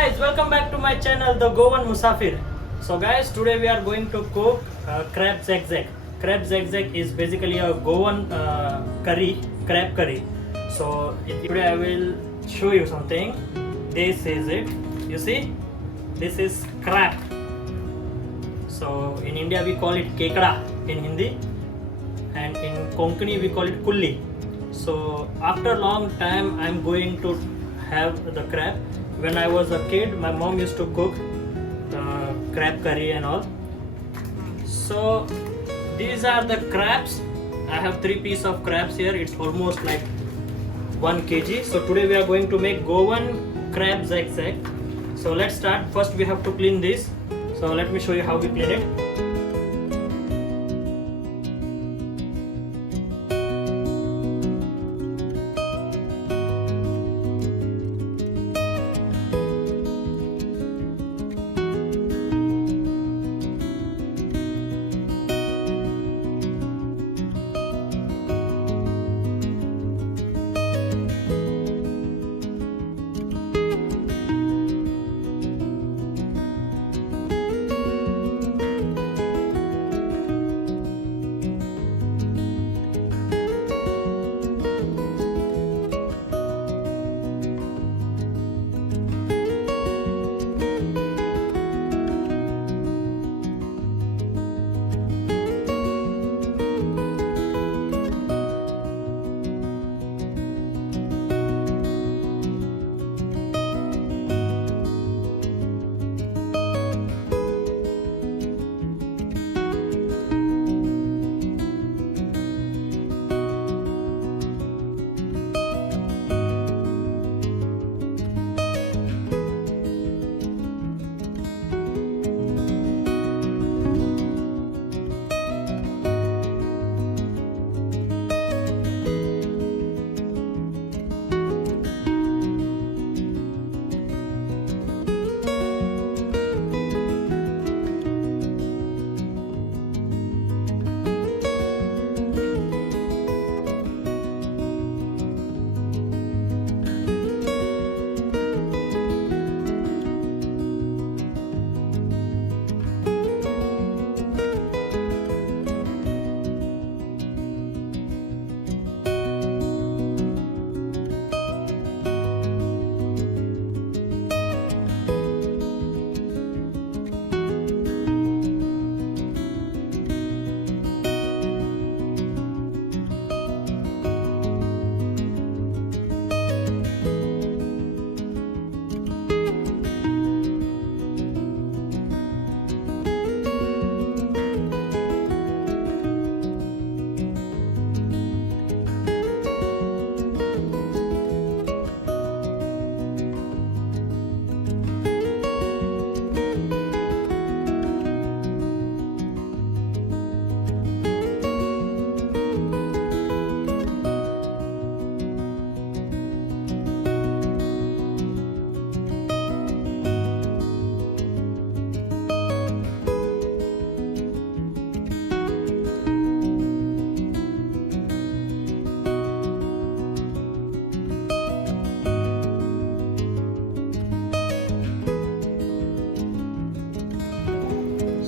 guys, welcome back to my channel, the Goan Musafir. So guys, today we are going to cook crab zigzag. Crab zigzag is basically a Goan curry, crab curry. So today I will show you something. This is it. You see, this is crab. So in India we call it kekda in Hindi, and in Konkani we call it kulli. So after long time I'm going to have the crab. When I was a kid, my mom used to cook crab curry and all. So these are the crabs. I have 3 pieces of crabs here. It's almost like 1 kg. So today we are going to make Goan crab zigzag. So let's start. First we have to clean this. So let me show you how we clean it.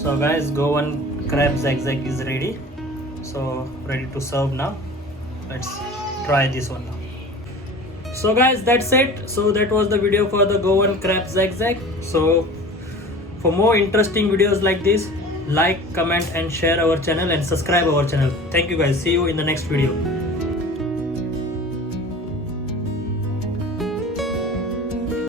So guys, Goan crab zigzag is ready. So ready to serve now. Let's try this one now. So guys, that's it. So that was the video for the Goan crab zigzag. So for more interesting videos like this, like, comment and share our channel and subscribe our channel. Thank you guys. See you in the next video.